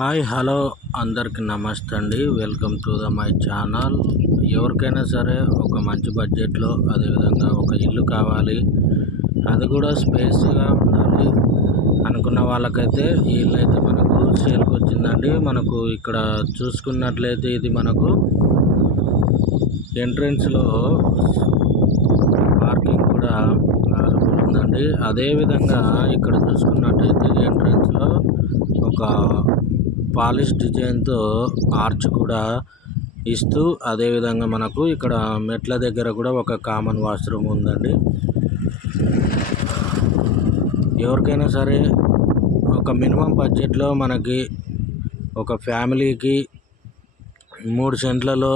Hi hello అందరికి నమస్తే అండి. Welcome to my channel. ఎవరికైనా సరే ఒక మంచి బడ్జెట్లో అదేవిధంగా ఒక ఇల్లు కావాలి, అది కూడా స్పేస్గా ఉండాలి అనుకున్న వాళ్ళకైతే ఈ ఇల్లు అయితే మనకు సేల్కి వచ్చిందండి. మనకు ఇక్కడ చూసుకున్నట్లయితే ఇది మనకు ఎంట్రన్స్లో పార్కింగ్ కూడా అవైలబుల్ ఉందండి. అదేవిధంగా ఇక్కడ చూసుకున్నట్లయితే ఎంట్రన్స్లో ఒక పాలిష్ డిజైన్తో ఆర్చ్ కూడా ఇస్తూ, అదేవిధంగా మనకు ఇక్కడ మెట్ల దగ్గర కూడా ఒక కామన్ వాష్రూమ్ ఉందండి. ఎవరికైనా సరే ఒక మినిమం బడ్జెట్లో మనకి ఒక ఫ్యామిలీకి 3 సెంట్లలో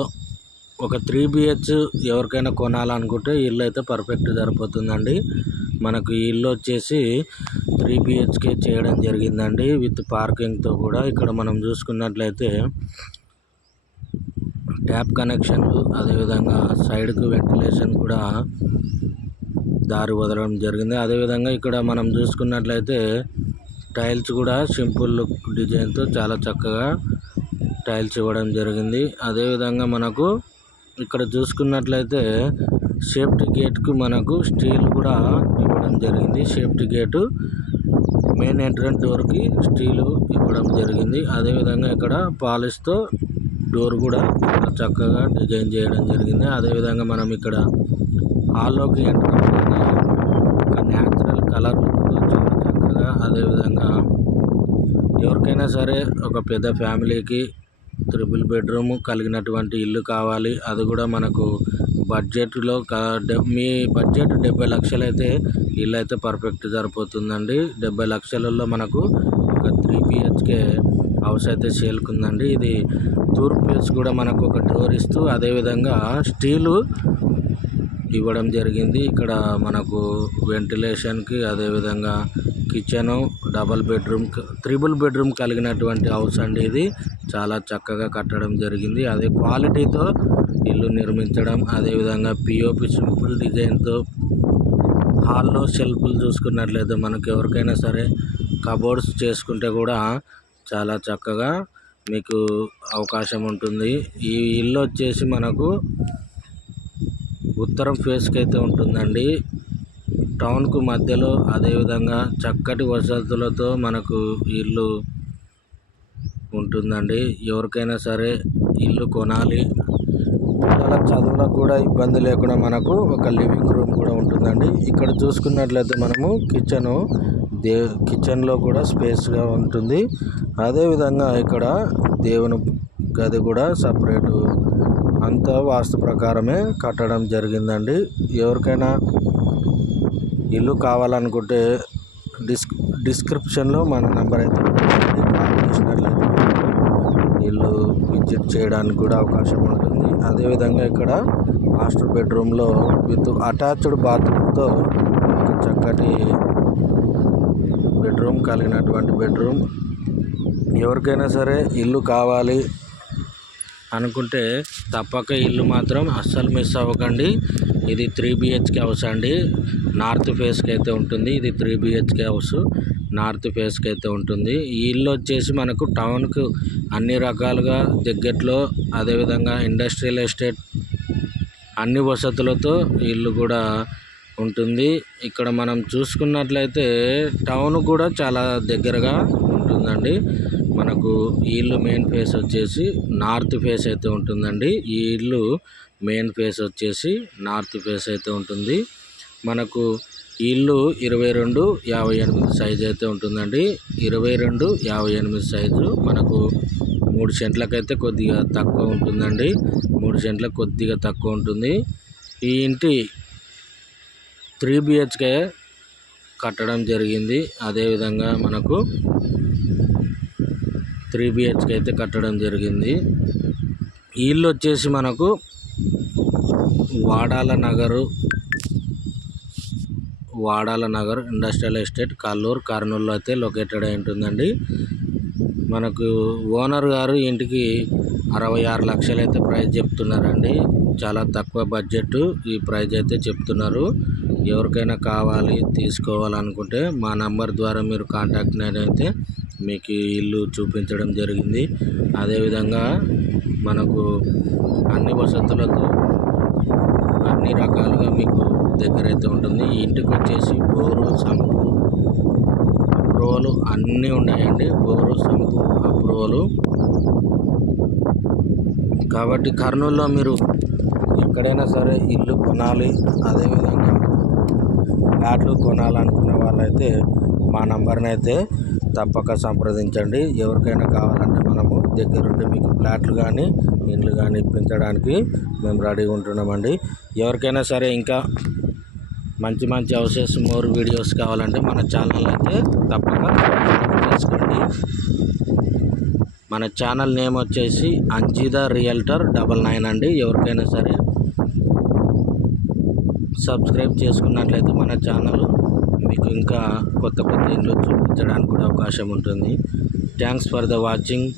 ఒక 3BH ఎవరికైనా కొనాలనుకుంటే ఇల్లు అయితే పర్ఫెక్ట్ సరిపోతుందండి. మనకు ఈ ఇల్లు వచ్చేసి 3BHK చేయడం జరిగిందండి, విత్ పార్కింగ్తో కూడా. ఇక్కడ మనం చూసుకున్నట్లయితే ట్యాప్ కనెక్షన్లు, అదేవిధంగా సైడ్కు వెంటిలేషన్ కూడా దారి వదలడం జరిగింది. అదేవిధంగా ఇక్కడ మనం చూసుకున్నట్లయితే టైల్స్ కూడా సింపుల్ లుక్ డిజైన్తో చాలా చక్కగా టైల్స్ ఇవ్వడం జరిగింది. అదేవిధంగా మనకు ఇక్కడ చూసుకున్నట్లయితే సేఫ్టీ గేట్కు మనకు స్టీల్ కూడా ఇవ్వడం జరిగింది. సేఫ్టీ గేటు మెయిన్ ఎంట్రన్స్ డోర్కి స్టీలు ఇవ్వడం జరిగింది. అదేవిధంగా ఇక్కడ పాలిష్తో డోర్ కూడా చక్కగా డిజైన్ చేయడం జరిగింది. అదేవిధంగా మనం ఇక్కడ హాల్లోకి ఎంటర్ ఒక న్యాచురల్ కలర్ చాలా చక్కగా, అదేవిధంగా ఎవరికైనా సరే ఒక పెద్ద ఫ్యామిలీకి 3 బెడ్రూమ్ కలిగినటువంటి ఇల్లు కావాలి, అది కూడా మనకు బడ్జెట్లో మీ బడ్జెట్ 70 లక్షలు అయితే ఇల్లు అయితే పర్ఫెక్ట్ సరిపోతుందండి. 70 లక్షలలో మనకు ఒక 3BHK హౌస్ అయితే సేల్కుందండి. ఇది తూర్పు ఫేస్ కూడా మనకు ఒక డోర్ ఇస్తూ, అదేవిధంగా స్టీలు ఇవ్వడం జరిగింది. ఇక్కడ మనకు వెంటిలేషన్కి, అదేవిధంగా కిచెను, త్రిబుల్ బెడ్రూమ్ కలిగినటువంటి హౌస్ అండి. ఇది చాలా చక్కగా కట్టడం జరిగింది. అదే క్వాలిటీతో ఇల్లు నిర్మించడం, అదేవిధంగా పిఓపి సింపుల్ డిజైన్తో హాల్లో షెల్ఫ్లు చూసుకున్నట్లయితే మనకు ఎవరికైనా సరే కబోర్డ్స్ చేసుకుంటే కూడా చాలా చక్కగా మీకు అవకాశం ఉంటుంది. ఈ ఇల్లు వచ్చేసి మనకు ఉత్తరం ఫేస్కి అయితే ఉంటుందండి, టౌన్కు మధ్యలో. అదేవిధంగా చక్కటి వసతులతో మనకు ఇల్లు ఉంటుందండి. ఎవరికైనా సరే ఇల్లు కొనాలి, పిల్లల చదువులకు కూడా ఇబ్బంది లేకుండా మనకు ఒక లివింగ్ రూమ్ కూడా ఉంటుందండి. ఇక్కడ చూసుకున్నట్లయితే మనము కిచెన్లో కూడా స్పేస్గా ఉంటుంది. అదేవిధంగా ఇక్కడ దేవుని గది కూడా సపరేటు, అంతా వాస్తు ప్రకారమే కట్టడం జరిగిందండి. ఎవరికైనా ఇల్లు కావాలనుకుంటే డిస్క్రిప్షన్లో మన నెంబర్ అయితే కాల్ చేసినట్లయితే ఇల్లు విజిట్ చేయడానికి కూడా అవకాశం ఉంటుంది. అదేవిధంగా ఇక్కడ మాస్టర్ బెడ్రూమ్లో విత్ అటాచ్డ్ బాత్రూమ్తో ఒక చక్కటి బెడ్రూమ్ కలిగినటువంటి బెడ్రూమ్. ఎవరికైనా సరే ఇల్లు కావాలి అనుకుంటే తప్పక ఇల్లు మాత్రం అస్సలు మిస్ అవ్వకండి. ఇది 3BHK హౌస్ అండి, నార్త్ ఫేస్కి అయితే ఉంటుంది. ఇది 3BHK హౌస్ నార్త్ ఫేస్కి అయితే ఉంటుంది. ఈ ఇల్లు వచ్చేసి మనకు టౌన్కు అన్ని రకాలుగా దగ్గరలో, అదేవిధంగా ఇండస్ట్రియల్ ఎస్టేట్ అన్ని వసతులతో ఇల్లు కూడా ఉంటుంది. ఇక్కడ మనం చూసుకున్నట్లయితే టౌన్ కూడా చాలా దగ్గరగా ఉంటుందండి. మనకు ఈ ఇల్లు మెయిన్ ఫేస్ వచ్చేసి నార్త్ ఫేస్ అయితే ఉంటుందండి. ఈ ఇల్లు మెయిన్ ఫేస్ వచ్చేసి నార్త్ ఫేస్ అయితే ఉంటుంది. మనకు ఈ ఇల్లు 22/58 సైజు అయితే ఉంటుందండి. 22/58 సైజు మనకు 3 సెంట్లకైతే కొద్దిగా తక్కువ ఉంటుందండి. 3 సెంట్లకు కొద్దిగా తక్కువ ఉంటుంది. ఈ ఇంటి 3BHK కట్టడం జరిగింది. అదేవిధంగా మనకు 3BHK అయితే కట్టడం జరిగింది. ఈ ఇల్లు వచ్చేసి మనకు వాడాల నగర్ ఇండస్ట్రియల్ ఎస్టేట్ కర్నూలులో అయితే లొకేటెడ్ అయి ఉంటుందండి. మనకు ఓనర్ గారు ఇంటికి 66 లక్షలు అయితే ప్రైస్ చెప్తున్నారండి. చాలా తక్కువ బడ్జెట్ ఈ ప్రైస్ అయితే చెప్తున్నారు. ఎవరికైనా కావాలి తీసుకోవాలనుకుంటే మా నంబర్ ద్వారా మీరు కాంటాక్ట్ అయితే మీకు ఈ ఇల్లు చూపించడం జరిగింది. అదేవిధంగా మనకు అన్ని వసతులతో అన్ని రకాలుగా మీకు దగ్గర అయితే ఉంటుంది. ఈ ఇంటికి వచ్చేసి బోరు, సంపు, అప్రూవల్ అన్నీ ఉన్నాయండి. Bore, sump, approval. కాబట్టి కర్నూలులో మీరు ఎక్కడైనా సరే ఇల్లు కొనాలి, అదేవిధంగా ఫ్లాట్లు కొనాలనుకున్న వాళ్ళైతే మా నంబర్ని అయితే తప్పక సంప్రదించండి. ఎవరికైనా కావాలంటే మనము దగ్గరుండి మీకు ఫ్లాట్లు కానీ ఇండ్లు కానీ ఇప్పించడానికి మేము రెడీగా ఉంటున్నామండి. ఎవరికైనా సరే ఇంకా మంచి మంచి హౌసెస్ మోర్ వీడియోస్ కావాలంటే మన ఛానల్ అయితే తప్పక చేసుకోండి. మన ఛానల్ నేమ్ వచ్చేసి అంజిదా రియల్టర్ 99 అండి. ఎవరికైనా సరే సబ్స్క్రైబ్ చేసుకున్నట్లయితే మన ఛానల్ మీకు ఇంకా కొత్త కొత్త ఇండ్లు చూపించడానికి కూడా అవకాశం ఉంటుంది. Thanks for the watching.